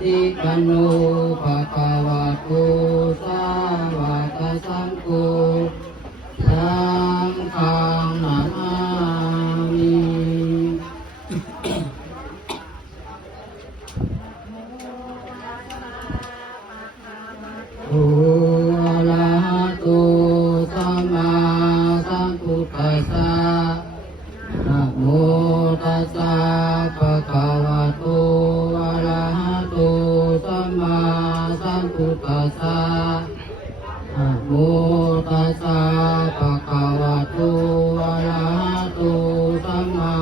ฏิปันโนภะคะวะโตสาวกสังโฆสังฆังนามามิโอะระหะโตสัมมาสัมพุทธัสสะนะโมตัสสะภะคะวะโตอะระหะโตสัมมาสัมพุทธัสสะนะโมตัสสะภะคะวะโตอะระหะโตสัมมา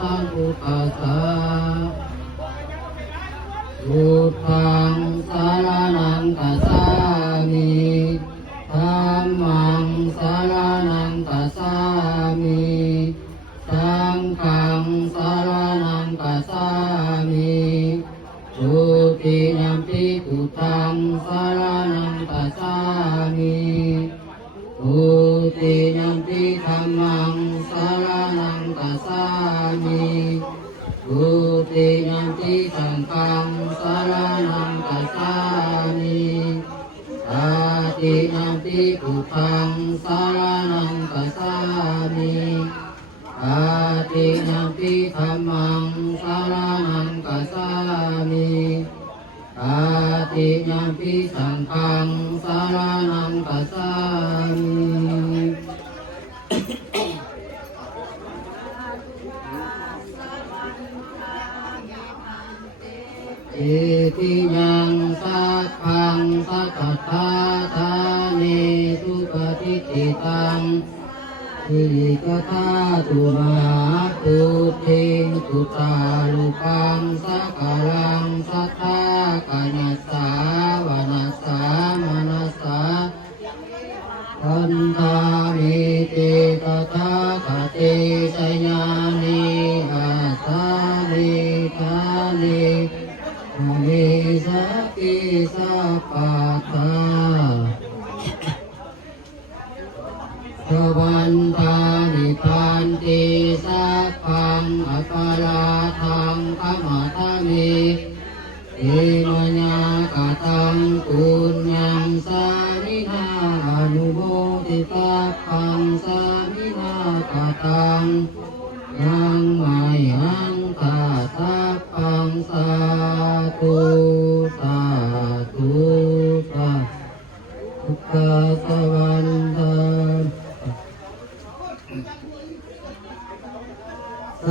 สัมพุทธัสสะพุทธังสรณังคัจฉามิธัมมังสรณังคัจฉามิสังฆังสรณังคัจฉามิทุติยัมปิพุทธังสรณังคัจฉามิทุติยัมปิธัมมังสรณังคัจฉามิทุติยัมปิสังฆังสรณังคัจฉามิตติยัมปิพุทธังสรณังคัจฉามิตติยัมปิธัมมังสรณังคัจฉามิตติยัมปิสังฆังสรณังคัจฉามิอิติยังสัพพังสัทธัตถะทานิสุปฏิทิตังสิริกธาตุมหาปุถิงสุตาลุปังสักการังสัทธากัญญสาวนัสสามนัสสาคันธามิติตถาคติสยานิอาสานิธานิมิสักกิสัพพะทาสวันตานิพันติสัพพังอปาราทังขมาทามิอิมัญญากตังปุญญังสามินาอนุโมทิสัพพังสามินากตังยังไม่หังตาสัพพังสาธุสาธุสาธุสวันตา